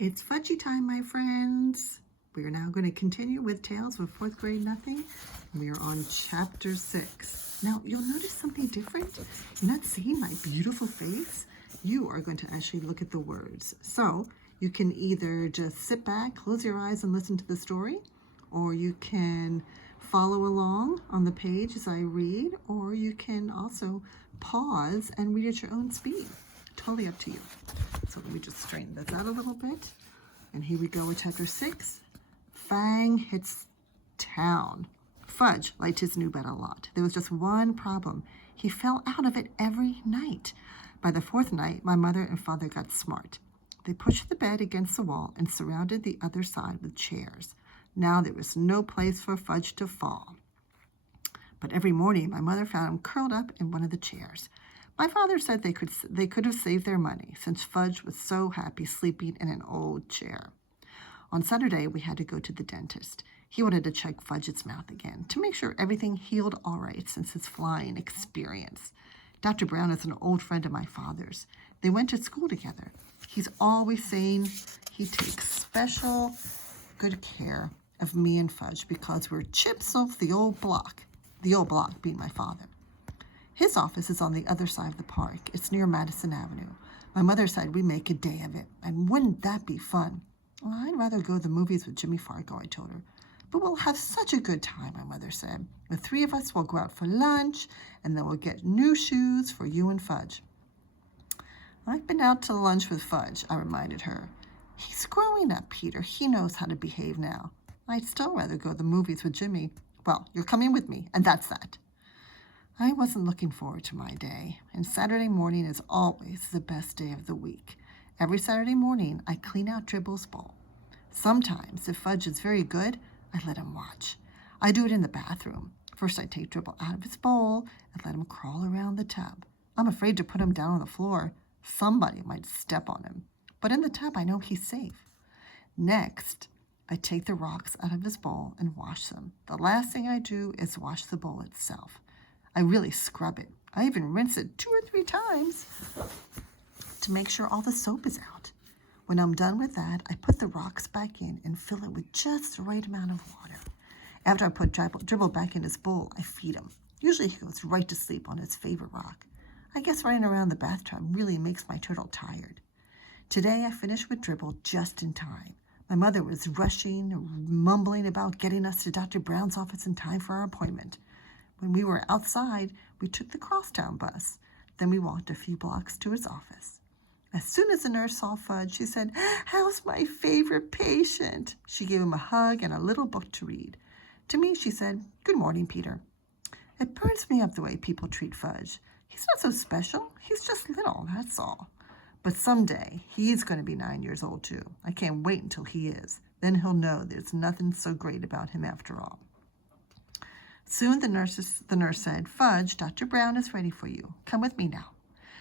It's fudgy time, my friends. We are now going to continue with Tales of Fourth Grade Nothing. We are on chapter 6. Now, you'll notice something different. You're not seeing my beautiful face. You are going to actually look at the words. So, you can either just sit back, close your eyes, and listen to the story, or you can follow along on the page as I read, or you can also pause and read at your own speed. Totally up to you. So let me just straighten this out a little bit. And here we go with chapter 6. Fang hits town. Fudge liked his new bed a lot. There was just one problem. He fell out of it every night. By the 4th night, my mother and father got smart. They pushed the bed against the wall and surrounded the other side with chairs. Now there was no place for Fudge to fall. But every morning, my mother found him curled up in one of the chairs. My father said they could have saved their money, since Fudge was so happy sleeping in an old chair. On Saturday, we had to go to the dentist. He wanted to check Fudge's mouth again to make sure everything healed all right since his flying experience. Dr. Brown is an old friend of my father's. They went to school together. He's always saying he takes special good care of me and Fudge because we're chips off the old block being my father. His office is on the other side of the park. It's near Madison Avenue. My mother said we make a day of it, and wouldn't that be fun? Well, I'd rather go to the movies with Jimmy Fargo, I told her. But we'll have such a good time, my mother said. The 3 of us will go out for lunch, and then we'll get new shoes for you and Fudge. I've been out to lunch with Fudge, I reminded her. He's growing up, Peter. He knows how to behave now. I'd still rather go to the movies with Jimmy. Well, you're coming with me, and that's that. I wasn't looking forward to my day, and Saturday morning is always the best day of the week. Every Saturday morning, I clean out Dribble's bowl. Sometimes, if Fudge is very good, I let him watch. I do it in the bathroom. First, I take Dribble out of his bowl and let him crawl around the tub. I'm afraid to put him down on the floor. Somebody might step on him. But in the tub, I know he's safe. Next, I take the rocks out of his bowl and wash them. The last thing I do is wash the bowl itself. I really scrub it. I even rinse it 2 or 3 times to make sure all the soap is out. When I'm done with that, I put the rocks back in and fill it with just the right amount of water. After I put Dribble back in his bowl, I feed him. Usually he goes right to sleep on his favorite rock. I guess running around the bathtub really makes my turtle tired. Today I finished with Dribble just in time. My mother was rushing, mumbling about getting us to Dr. Brown's office in time for our appointment. When we were outside, we took the crosstown bus. Then we walked a few blocks to his office. As soon as the nurse saw Fudge, she said, "How's my favorite patient?" She gave him a hug and a little book to read. To me, she said, "Good morning, Peter." It burns me up the way people treat Fudge. He's not so special. He's just little, that's all. But someday, he's going to be 9 years old, too. I can't wait until he is. Then he'll know there's nothing so great about him after all. Soon the nurse said, "Fudge, Dr. Brown is ready for you. Come with me now."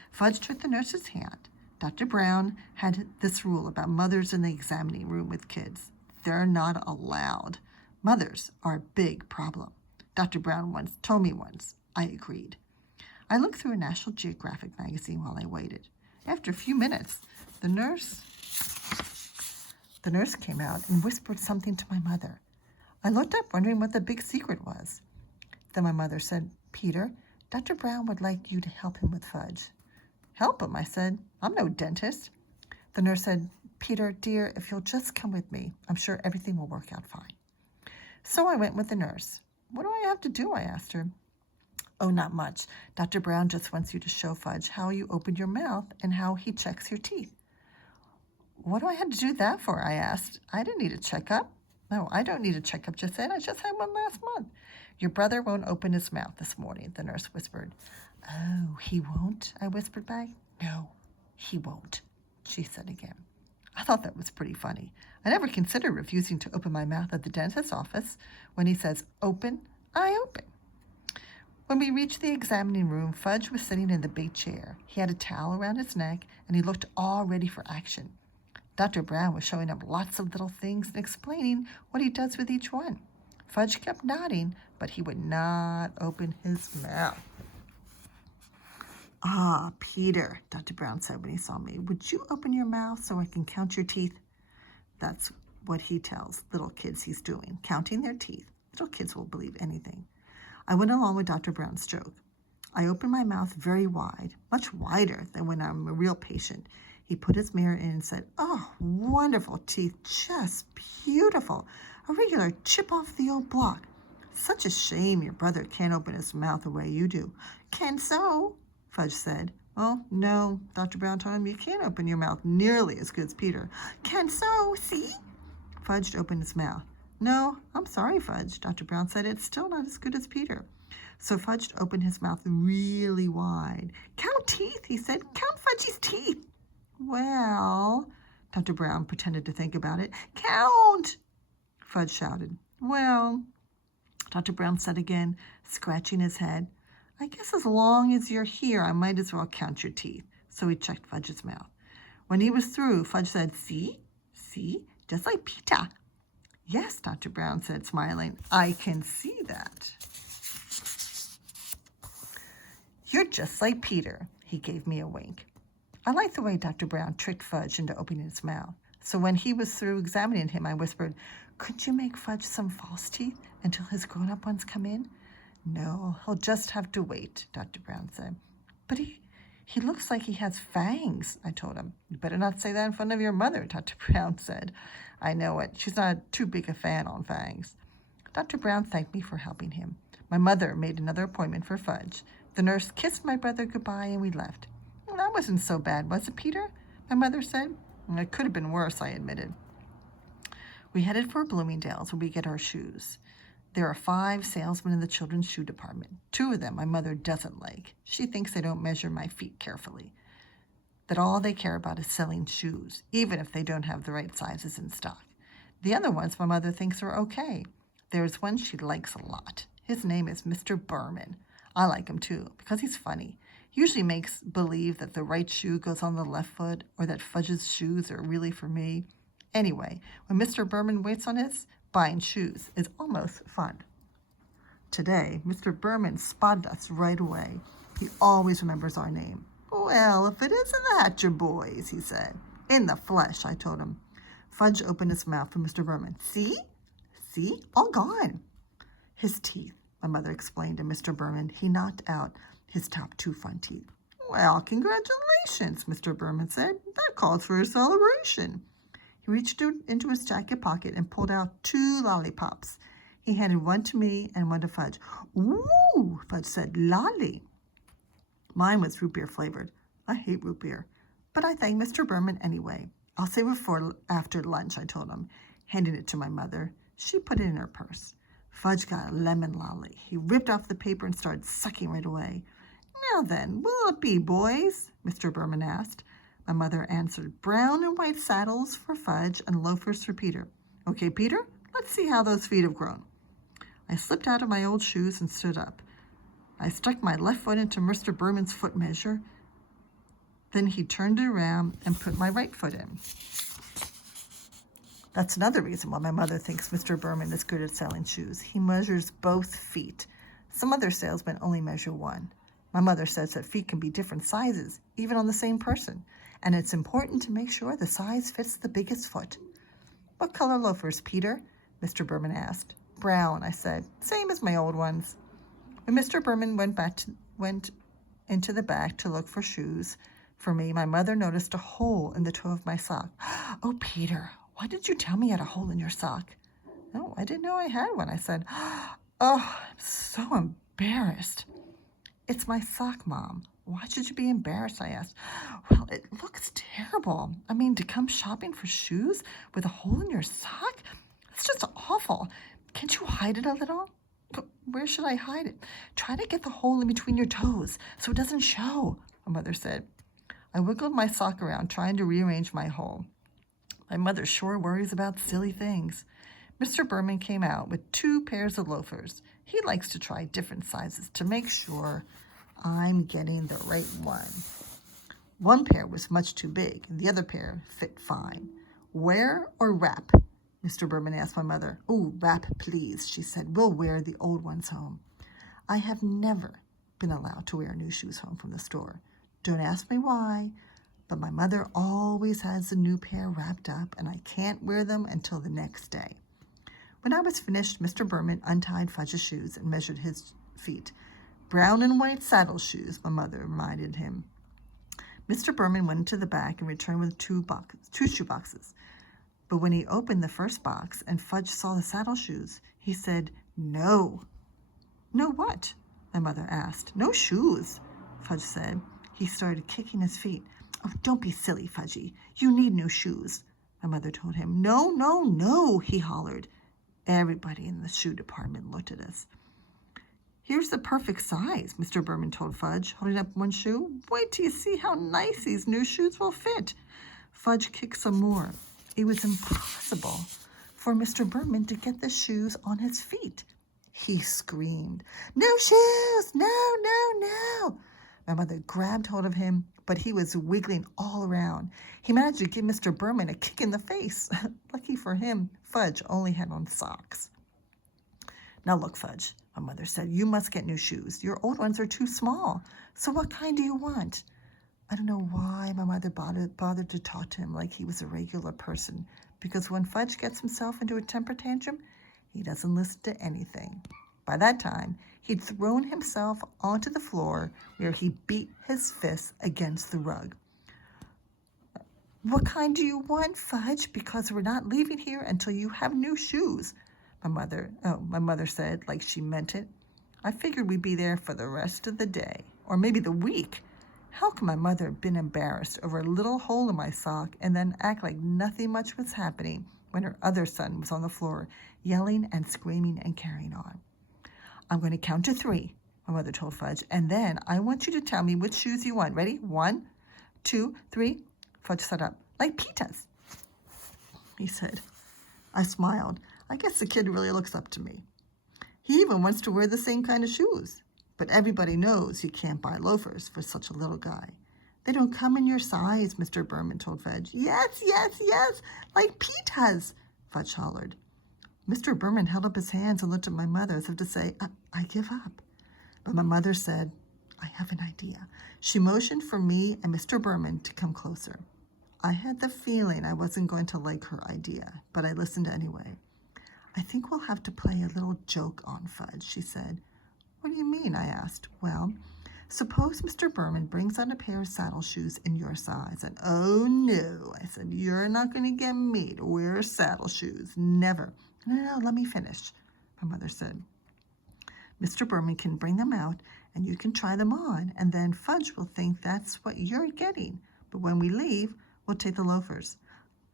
Fudge took the nurse's hand. Dr. Brown had this rule about mothers in the examining room with kids. They're not allowed. Mothers are a big problem. Dr. Brown once told me once. I agreed. I looked through a National Geographic magazine while I waited. After a few minutes, the nurse came out and whispered something to my mother. I looked up, wondering what the big secret was. Then my mother said, "Peter, Dr. Brown would like you to help him with Fudge." "Help him?" I said. "I'm no dentist." The nurse said, "Peter, dear, if you'll just come with me, I'm sure everything will work out fine." So I went with the nurse. "What do I have to do?" I asked her. "Oh, not much. Dr. Brown just wants you to show Fudge how you open your mouth and how he checks your teeth." "What do I have to do that for?" I asked. "I didn't need a checkup." "No, I don't need a checkup just then. I just had one last month." "Your brother won't open his mouth this morning," the nurse whispered. "Oh, he won't?" I whispered back. "No, he won't," she said again. I thought that was pretty funny. I never considered refusing to open my mouth at the dentist's office. When he says open, I open. When we reached the examining room, Fudge was sitting in the big chair. He had a towel around his neck, and he looked all ready for action. Dr. Brown was showing him lots of little things and explaining what he does with each one. Fudge kept nodding, but he would not open his mouth. "Ah, Peter," Dr. Brown said when he saw me, "would you open your mouth so I can count your teeth?" That's what he tells little kids he's doing, counting their teeth. Little kids will believe anything. I went along with Dr. Brown's joke. I opened my mouth very wide, much wider than when I'm a real patient. He put his mirror in and said, "Oh, wonderful teeth, just beautiful. A regular chip off the old block. Such a shame your brother can't open his mouth the way you do." "Can so," Fudge said. "Well, no," Dr. Brown told him, "you can't open your mouth nearly as good as Peter." "Can so, see?" Fudge opened his mouth. "No, I'm sorry, Fudge," Dr. Brown said. "It's still not as good as Peter." So Fudge opened his mouth really wide. "Count teeth," he said. "Count Fudgy's teeth." "Well," Dr. Brown pretended to think about it. "Count," Fudge shouted. "Well," Dr. Brown said again, scratching his head, "I guess as long as you're here, I might as well count your teeth." So he checked Fudge's mouth. When he was through, Fudge said, "See? See? Just like Peter." "Yes," Dr. Brown said, smiling. "I can see that." "You're just like Peter." He gave me a wink. I liked the way Dr. Brown tricked Fudge into opening his mouth. So when he was through examining him, I whispered, "Couldn't you make Fudge some false teeth until his grown-up ones come in?" "No, he'll just have to wait," Dr. Brown said. "But he looks like he has fangs," I told him. "You better not say that in front of your mother," Dr. Brown said. "I know it. She's not too big a fan on fangs." Dr. Brown thanked me for helping him. My mother made another appointment for Fudge. The nurse kissed my brother goodbye and we left. "Well, that wasn't so bad, was it, Peter?" my mother said. "It could have been worse," I admitted. We headed for Bloomingdale's where we get our shoes. There are 5 salesmen in the children's shoe department. 2 of them my mother doesn't like. She thinks they don't measure my feet carefully, that all they care about is selling shoes, even if they don't have the right sizes in stock. The other ones my mother thinks are okay. There's one she likes a lot. His name is Mr. Berman. I like him too, because he's funny. He usually makes believe that the right shoe goes on the left foot, or that Fudge's shoes are really for me. Anyway, when Mr. Berman waits on us, buying shoes is almost fun. Today, Mr. Berman spotted us right away. He always remembers our name. "Well, if it isn't the Hatcher boys," he said. "In the flesh," I told him. Fudge opened his mouth for Mr. Berman. "See? See? All gone." "His teeth," my mother explained to Mr. Berman. "He knocked out his top 2 front teeth." "Well, congratulations," Mr. Berman said. "That calls for a celebration." He reached into his jacket pocket and pulled out 2 lollipops. He handed one to me and one to Fudge. "Ooh," Fudge said, "lolly." Mine was root beer flavored. I hate root beer. But I thanked Mr. Berman anyway. "I'll save it for after lunch," I told him, handing it to my mother. She put it in her purse. Fudge got a lemon lolly. He ripped off the paper and started sucking right away. "Now then, what'll it be, boys?" Mr. Berman asked. My mother answered, "Brown and white saddles for Fudge and loafers for Peter." "Okay, Peter, let's see how those feet have grown." I slipped out of my old shoes and stood up. I stuck my left foot into Mr. Berman's foot measure. Then he turned it around and put my right foot in. That's another reason why my mother thinks Mr. Berman is good at selling shoes. He measures both feet. Some other salesmen only measure one. My mother says that feet can be different sizes, even on the same person, and it's important to make sure the size fits the biggest foot. "What color loafers, Peter?" Mr. Berman asked. "Brown," I said. "Same as my old ones." When Mr. Berman went into the back to look for shoes for me, my mother noticed a hole in the toe of my sock. "Oh, Peter, why did you tell me you had a hole in your sock?" "Oh, I didn't know I had one," I said. "Oh, I'm so embarrassed." "It's my sock, Mom. Why should you be embarrassed?" I asked. "Well, it looks terrible. I mean, to come shopping for shoes with a hole in your sock? It's just awful. Can't you hide it a little?" "But where should I hide it?" "Try to get the hole in between your toes so it doesn't show," my mother said. I wiggled my sock around, trying to rearrange my hole. My mother sure worries about silly things. Mr. Berman came out with 2 pairs of loafers. He likes to try different sizes to make sure I'm getting the right one. One pair was much too big, and the other pair fit fine. "Wear or wrap?" Mr. Berman asked my mother. "Oh, wrap, please," she said. "We'll wear the old ones home." I have never been allowed to wear new shoes home from the store. Don't ask me why. but my mother always has a new pair wrapped up, and I can't wear them until the next day. When I was finished, Mr. Berman untied Fudge's shoes and measured his feet. Brown and white saddle shoes, my mother reminded him. Mr. Berman went into the back and returned with two shoe boxes. But when he opened the first box and Fudge saw the saddle shoes, he said, "No." "No what?" my mother asked. "No shoes," Fudge said. He started kicking his feet. "Oh, don't be silly, Fudgy. You need new shoes," my mother told him. "No, no, no," he hollered. Everybody in the shoe department looked at us. "Here's the perfect size," Mr. Berman told Fudge, holding up one shoe. "Wait till you see how nice these new shoes will fit." Fudge kicked some more. It was impossible for Mr. Berman to get the shoes on his feet. He screamed, "No shoes! No, no, no!" My mother grabbed hold of him, but he was wiggling all around. He managed to give Mr. Berman a kick in the face. Lucky for him, Fudge only had on socks. "Now look, Fudge," my mother said, "you must get new shoes. Your old ones are too small. So what kind do you want?" I don't know why my mother bothered to talk to him like he was a regular person, because when Fudge gets himself into a temper tantrum, he doesn't listen to anything. By that time, he'd thrown himself onto the floor where he beat his fists against the rug. "What kind do you want, Fudge? Because we're not leaving here until you have new shoes," my mother said, like she meant it. I figured we'd be there for the rest of the day, or maybe the week. How could my mother have been embarrassed over a little hole in my sock and then act like nothing much was happening when her other son was on the floor, yelling and screaming and carrying on? "I'm going to count to 3, my mother told Fudge, "and then I want you to tell me which shoes you want. Ready? 1, 2, 3. Fudge sat up. "Like Pita's," he said. I smiled. I guess the kid really looks up to me. He even wants to wear the same kind of shoes. But everybody knows you can't buy loafers for such a little guy. "They don't come in your size," Mr. Berman told Fudge. Yes, yes, yes, like Pita's," Fudge hollered. Mr. Berman held up his hands and looked at my mother as if to say, I give up. But my mother said, "I have an idea." She motioned for me and Mr. Berman to come closer. I had the feeling I wasn't going to like her idea, but I listened anyway. "I think we'll have to play a little joke on Fudge," she said. "What do you mean?" I asked. "Well, suppose Mr. Berman brings out a pair of saddle shoes in your size." And "Oh, no," I said, "you're not going to get me to wear saddle shoes. Never." No, let me finish," my mother said. "Mr. Berman can bring them out, and you can try them on, and then Fudge will think that's what you're getting. But when we leave, we'll take the loafers."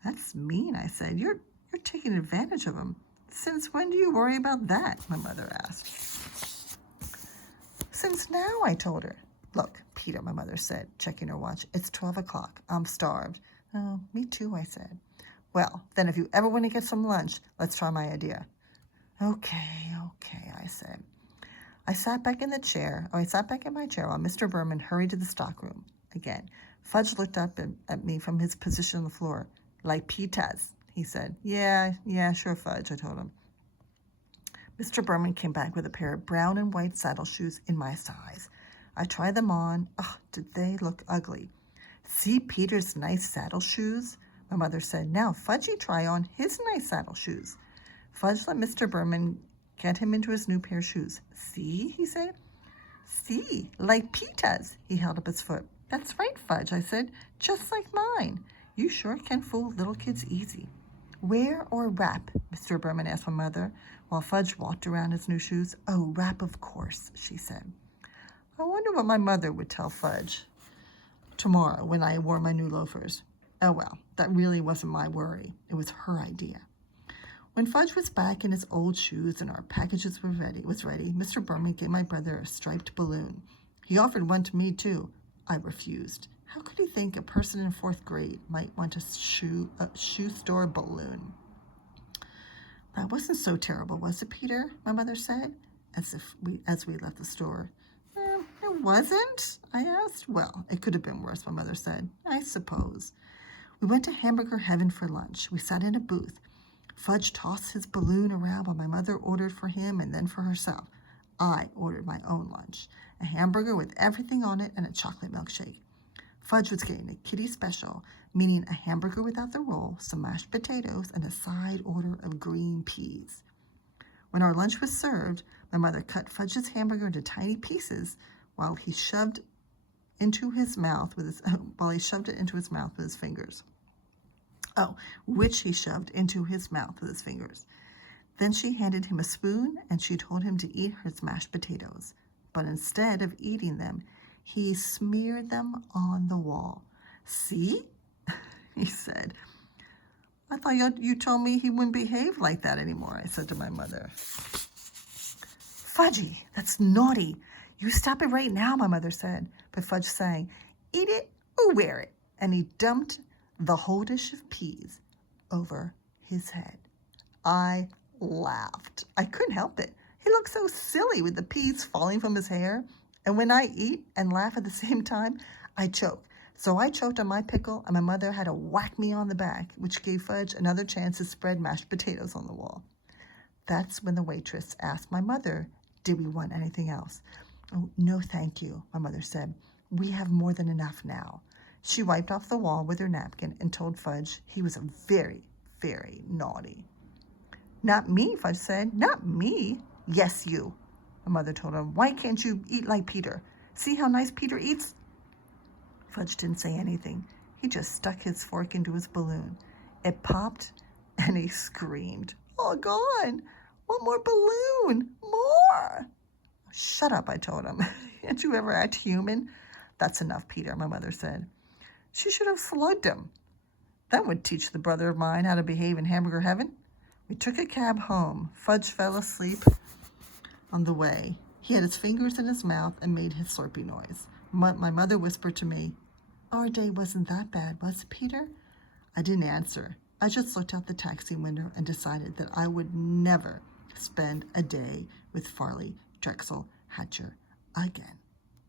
"That's mean," I said. You're taking advantage of him." "Since when do you worry about that?" my mother asked. "Since now," I told her. "Look, Peter," my mother said, checking her watch, "it's 12 o'clock. I'm starved." "Oh, me too," I said. "Well, then if you ever want to get some lunch, let's try my idea." Okay, I said. I sat back in my chair while Mr. Berman hurried to the stockroom. Again, Fudge looked up at me from his position on the floor. "Like Pita's," he said. Yeah, sure, Fudge," I told him. Mr. Berman came back with a pair of brown and white saddle shoes in my size. I tried them on. Oh, did they look ugly. "See Peter's nice saddle shoes?" my mother said. "Now, Fudgy, try on his nice saddle shoes." Fudge let Mr. Berman get him into his new pair of shoes. "See?" he said. "See, like Pita's." He held up his foot. "That's right, Fudge," I said. "Just like mine. You sure can fool little kids easy." "Wear or wrap?" Mr. Berman asked my mother, while Fudge walked around his new shoes. "Oh, wrap, of course," she said. I wonder what my mother would tell Fudge tomorrow when I wore my new loafers. Oh well, that really wasn't my worry. It was her idea. When Fudge was back in his old shoes and our packages was ready, Mr. Berman gave my brother a striped balloon. He offered one to me, too. I refused. How could he think a person in 4th grade might want a shoe store balloon? "That wasn't so terrible, was it, Peter?" my mother said, as we left the store. It wasn't?" I asked. "Well, it could have been worse," my mother said. "I suppose." We went to Hamburger Heaven for lunch. We sat in a booth. Fudge tossed his balloon around while my mother ordered for him and then for herself. I ordered my own lunch, a hamburger with everything on it and a chocolate milkshake. Fudge was getting a kitty special, meaning a hamburger without the roll, some mashed potatoes, and a side order of green peas. When our lunch was served, my mother cut Fudge's hamburger into tiny pieces while he shoved it into his mouth with his fingers. Oh, which he shoved into his mouth with his fingers. Then she handed him a spoon and she told him to eat his mashed potatoes. But instead of eating them, he smeared them on the wall. See? He said. I thought you told me he wouldn't behave like that anymore, I said to my mother. Fudgy, that's naughty. You stop it right now, my mother said. But Fudge sang, eat it or wear it. And he dumped the whole dish of peas over his head. I laughed. I couldn't help it. He looked so silly with the peas falling from his hair. And when I eat and laugh at the same time, I choke. So I choked on my pickle, and my mother had to whack me on the back, which gave Fudge another chance to spread mashed potatoes on the wall. That's when the waitress asked my mother, did we want anything else? Oh, no, thank you, my mother said. We have more than enough now. She wiped off the wall with her napkin and told Fudge he was very, very naughty. Not me, Fudge said. Not me. Yes, you, my mother told him. Why can't you eat like Peter? See how nice Peter eats? Fudge didn't say anything. He just stuck his fork into his balloon. It popped, and he screamed. Oh, gone. One more balloon. More. Shut up, I told him. Can't you ever act human? That's enough, Peter, my mother said. She should have slugged him. That would teach the brother of mine how to behave in hamburger heaven. We took a cab home. Fudge fell asleep on the way. He had his fingers in his mouth and made his slurpy noise. My mother whispered to me, our day wasn't that bad, was it, Peter? I didn't answer. I just looked out the taxi window and decided that I would never spend a day with Farley Drexel Hatcher again.